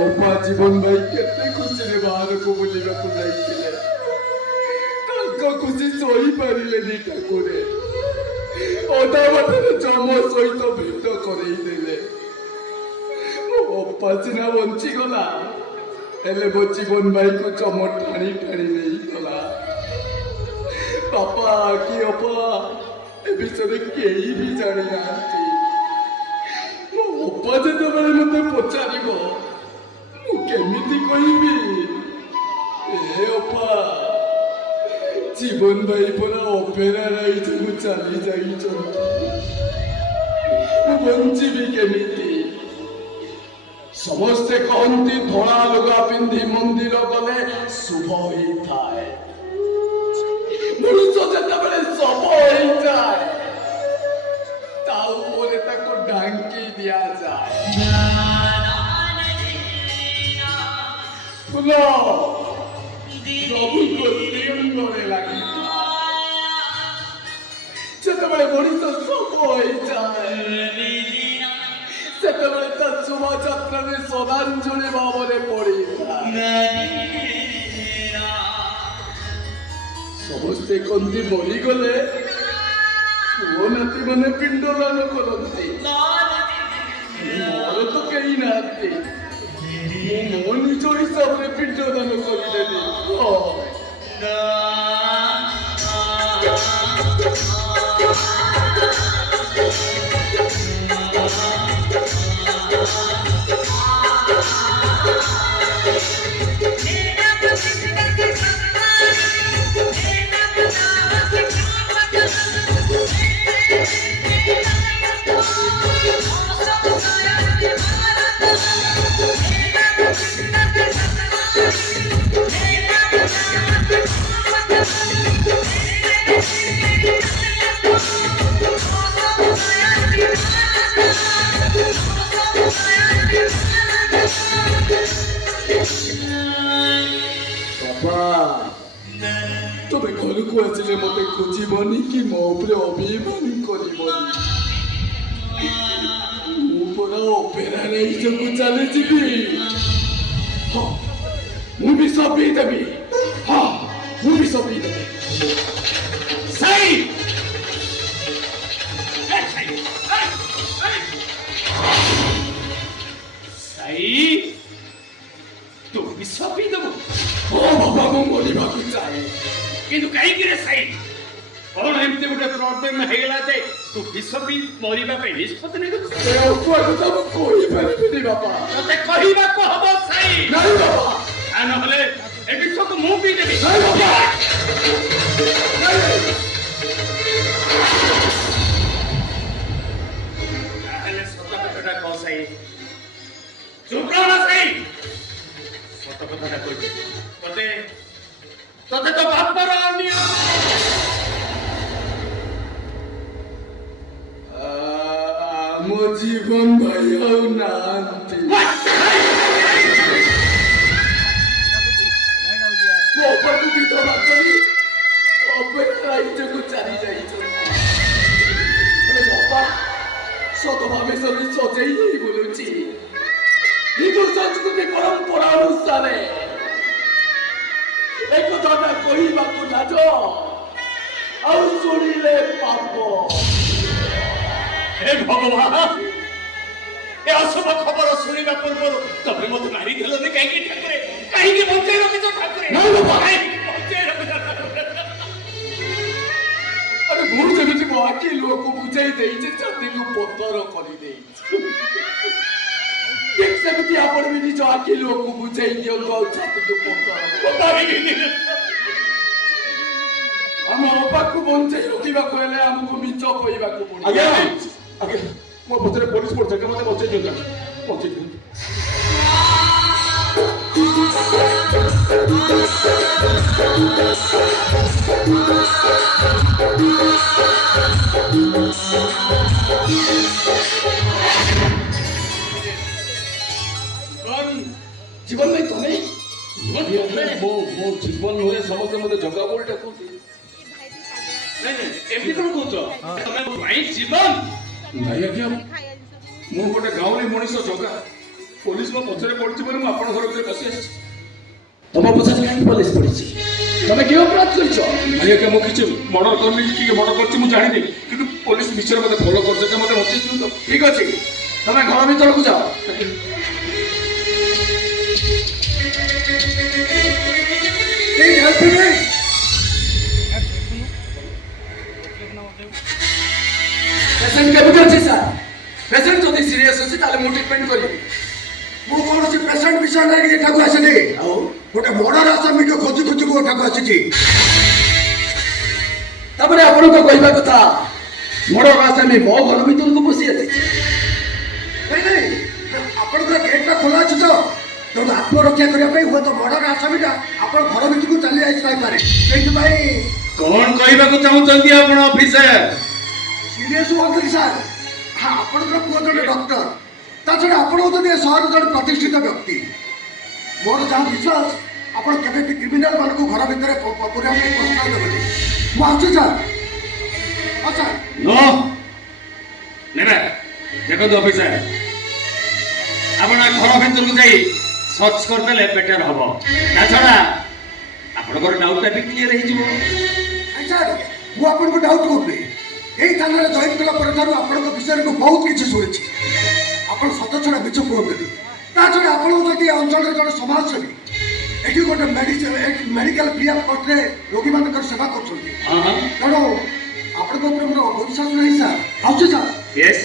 ଅପା ଜୀବନ ଭାଇ କେତେ ଖୁସିରେ ବାହାରକୁ ବୁଲିବାକୁ ଯାଇଥିଲେ। ତାଙ୍କ ଖୁସି ଶୋଇପାରିଲେନି ଠାକୁରେ। ଅଧା ବାଟରେ ଯମ ସହିତ ଭେଟ କରେଇ ଦେଲେ। ମୋ ଅପା ସିନା ବଞ୍ଚିଗଲା, ହେଲେ ମୋ ଜୀବନ ଭାଇକୁ ଯମ ଟାଣି ଟାଣି ନେଇଗଲା। ବାପା କି ଅପା ଏ ବିଷୟରେ କେହି ବି ଜାଣିନାହାନ୍ତି। ମୋ ଅପା ଯେତେବେଳେ ମତେ ପଚାରିବ, ମୁଁ କେମିତି କହିବି? ଏ ଅପା, ଜୀବନ ଭାଇ ପରା ଅପେରା ରାଇଜକୁ ଚାଲି ଯାଇଛନ୍ତି, ମୁଁ ବଞ୍ଚିବି କେମିତି? ସମସ୍ତେ କହନ୍ତି ଧଳା ଲୁଗା ପିନ୍ଧି ମନ୍ଦିର ଗଲେ ଶୁଭ ହେଇଥାଏ। ମଣିଷ ଯେତେବେଳେ ଶବ ହେଇଯାଏ, ତା ଉପରେ ତାକୁ ଢାଙ୍କି ଦିଆଯାଏ। ଫୁଲ ପ୍ରଭୁଙ୍କ ଶ୍ରୀଅଙ୍ଗରେ ଲାଗିଥାଏ। ଯେତେବେଳେ ମଣିଷ ଶବ ହେଇଯାଏ, ସେତେବେଳେ ତା ଶୋଭାଯାତ୍ରାରେ ଶ୍ରଦ୍ଧାଞ୍ଜଳି ଭାବରେ ପଡ଼ିଥାଏ। ସମସ୍ତେ କହନ୍ତି ମରିଗଲେ ପୁଅ ନାତି ମାନେ ପିଣ୍ଡଦାନ କରନ୍ତି। ମୋର ତ କେହି ନାହାନ୍ତି, ମୁଁ ମୋ ନିଜ ହିସାବରେ ପିଣ୍ଡଦାନ କରିଦେଲି। ତମେ ଘରକୁ ଆସିଲେ ମତେ ଖୋଜିବନି କି ମୋ ଉପରେ ଅଭିମାନ କରିବନି। ମୁଁ ପରା ଅପେରା ରାଇଜକୁ ଚାଲିଯିବି। ହଁ, ମୁଁ ବିଷ ପିଇଦେବି। ହଁ, ମୁଁ ବିଷ ପିଇଦେବି। ସାଇ ତୁ ବିଷ ପିଇଦେବୁ? ହଁ ବାବା, ମୁଁ ମରିବାକୁ ଚାହେଁ। କିନ୍ତୁ କାହିଁକି ରେ ସାଇ? କଣ ଏମିତି ଗୋଟେ ପ୍ରୋବ୍ଲେମ ହେଇଗଲା ଯେ ତୁ ବିଷ ପିଇ ମରିବା ପାଇଁ ନିଷ୍ପତ୍ତି ନେଇଗଲୁ? ଏ କଥା ମୁଁ କହିପାରିବିନି ବାପା। ତତେ କହିବାକୁ ହବ ସାଇ। ନାଇଁ ବାବା, ଆ ନହେଲେ ଏ ବିଷକୁ ମୁଁ ପିଇଦେବି। ନାଇଁ ବାବା, ତାହେଲେ ସତ କଥାଟା କହ ସାଇ। ଚୁପ ରହ ସାଇ। ସତ କଥାଟା କହିବି। ତତେ ତ ବାପର ଅନ୍ୟାୟ। ମୋ ଜୀବନ ଭାଇ ଆଉ ନାହାନ୍ତି। ମୋ ଅପାକୁ ବିଧବା କରି ଅପେରା ରାଇଜକୁ ଚାଲି ଯାଇଛନ୍ତି। ବାପା ସତ ଭାବେ ସଜେଇ ହେଇ ବୁଲୁଛି ହିନ୍ଦୁ ସଂସ୍କୃତି ପରମ୍ପରା ଅନୁସାରେ। ଏ କଥାଟା କହିବାକୁ ଲାଜ, ଆଉ ଶୁଣିଲେ ପାପ। हे भगवान, ए अशुभ खबर सुनिबा पूर्व तबे मत मारी देलने काहे ठाकुरे? काहे बंचै रखिछ ठाकुरे? नहीं बाबा, बंचै रखिछ। अरे ମୁଁ ଯେମିତି ମୋ ଆଖି ଲୁହକୁ ବୁଝାଇ ଦେଇଛି, ଛାତିକୁ ପଥର କରିଦେଇଛି। ଠିକ୍ ସେମିତି ଆପଣ ବି ନିଜ ଆଖି ଲୁହକୁ ବୁଝାଇ ଦିଅନ୍ତୁ, ଆଉ ଛାତିକୁ ପଥର। ଆମ ଅପାକୁ ବଞ୍ଚେଇ ରଖିବାକୁ ହେଲେ ଆମକୁ ମିଛ କହିବାକୁ ପଡ଼ିବ। ଆଜ୍ଞା ଆଜ୍ଞା, ମୋ ପଛରେ ପୋଲିସ ପଡ଼ିଛନ୍ତି, ମତେ ବଞ୍ଚେଇ ଦିଅନ୍ତୁ, ବଞ୍ଚେଇ ଦିଅନ୍ତୁ। ଜୀବନ ନାହିଁ ତ ନେଇ ମୋ ଜୀବନ ନୁହେଁ, ସମସ୍ତେ ମତେ ଜଗା ବୋଲି ଡାକନ୍ତି। ଏମିତି କଣ କହୁଛ? ତମେ ଭାଇ ଜୀବନ? ନାଇଁ ଆଜ୍ଞା, ମୁଁ ଗୋଟେ ଗାଉଁଲି ମଣିଷ ଜଗା। ପୋଲିସ ମୋ ପଛରେ ପଡୁଛି ବୋଲି ମୁଁ ଆପଣଙ୍କ ଘର ଭିତରେ ପଶି ଆସିଛି। ତମ ପଛରେ କାହିଁକି ପୋଲିସ ପଡିଛି? ତମେ କି ଅପରାଧ କରିଛ? ଭାଇ ଆଜ୍ଞା ମୁଁ କିଛି ମର୍ଡର କରିନି, କିଏ ମର୍ଡର କରିଛି ମୁଁ ଜାଣିନି, କିନ୍ତୁ ପୋଲିସ ମିଛରେ ମୋତେ ଫଲୋ କରୁছে ଯେ ମୋତେ ବଞ୍ଚେଇ ଦିଅନ୍ତୁ। ଠିକ ଅଛି, ତମେ ଘର ଭିତରକୁ ଯାଅ। Please help me. পেশেন্ট কেমন আছে স্যার? পেশেন্ট যদি সিরিয়াস আছে তাহলে ମୁଁ ଟ୍ରିଟମେଣ୍ଟ କରିବି। ମୁଁ କୌଣସି ପେସେଣ୍ଟ ବିଷୟ ନେଇକି ଏଠାକୁ ଆସିନି। ଆଉ ଗୋଟେ ମର୍ଡର ଆସାମୀକୁ ଖୋଜି ଖୋଜି ମୁଁ ଏଠାକୁ ଆସିଛି। ତାପରେ ଆପଣଙ୍କ କହିବା କଥା ମୋର ଆସାମୀ ମୋ ଘର ଭିତରକୁ ପଶି ଆସିଛି। ନାଇଁ ନାଇଁ, ଆପଣଙ୍କର ଗେଟ୍ଟା ଖୋଲା ଅଛି ତ, ତେଣୁ ଆତ୍ମରକ୍ଷା କରିବା ପାଇଁ ହୁଏତ ମର୍ଡର ଆସାମୀଟା ଆପଣ ଘର ଭିତରକୁ ଚାଲି ଆସିଥାଇପାରେ। ସେଇଥିପାଇଁ କଣ କହିବାକୁ ଚାହୁଁଛନ୍ତି ଆପଣ ଅଫିସର? ସିରିୟସ୍ ହୁଅନ୍ତୁନି ସାର୍। ହଁ, ଆପଣଙ୍କର ପୁଅ ଜଣେ ଡକ୍ଟର, ତା ଛଡ଼ା ଆପଣ ହେଉଛନ୍ତି ଏ ସହରର ଜଣେ ପ୍ରତିଷ୍ଠିତ ବ୍ୟକ୍ତି। ମୋର ଯାହା ବିଶ୍ୱାସ, ଆପଣ କେବେ ବି କ୍ରିମିନାଲ ମାନଙ୍କୁ ଘର ଭିତରେ ପୁରାଇବା ପାଇଁ ପ୍ରସ୍ତାବ ଦେବେନି। ମୁଁ ଆସୁଛି ସାର୍। ହଁ ସାର୍। नो ନେବେ। ଦେଖନ୍ତୁ ଅଫିସର, ଆପଣ ଘର ଭିତରକୁ ଯାଇ ସର୍ଚ୍ଚ କରିଦେଲେ ବେଟର ହବ। ତା ଛଡ଼ା ଆପଣଙ୍କର ଡାଉଟଟା ବି କ୍ଲିୟର ହେଇଯିବ। ନାଇଁ ସାର୍, ମୁଁ ଆପଣଙ୍କୁ ଡାଉଟ୍ କରୁନି। ଏଇ ଥାନାରେ ଜଏନ୍ କଲା ପରଠାରୁ ଆପଣଙ୍କ ବିଷୟରେ ମୁଁ ବହୁତ କିଛି ଶୁଣିଛି। ଆପଣ ସତ ଛଡ଼ା ମିଛ କୁହନ୍ତୁନି। ତା ଛଡ଼ା ଆପଣ ଯଦି ଏ ଅଞ୍ଚଳରେ ଜଣେ ସମାଜସେବୀ, ଏଠି ଗୋଟେ ମେଡିକାଲ ଫ୍ରି ଅଫ୍ କଷ୍ଟରେ ରୋଗୀମାନଙ୍କର ସେବା କରୁଛନ୍ତି। ହଁ ହଁ ତେଣୁ ଆପଣଙ୍କ ଉପରେ ମୋର ବିଶ୍ୱାସ ନାହିଁ ସାର୍। ଆସୁଛି ସାର୍। ୟେସ୍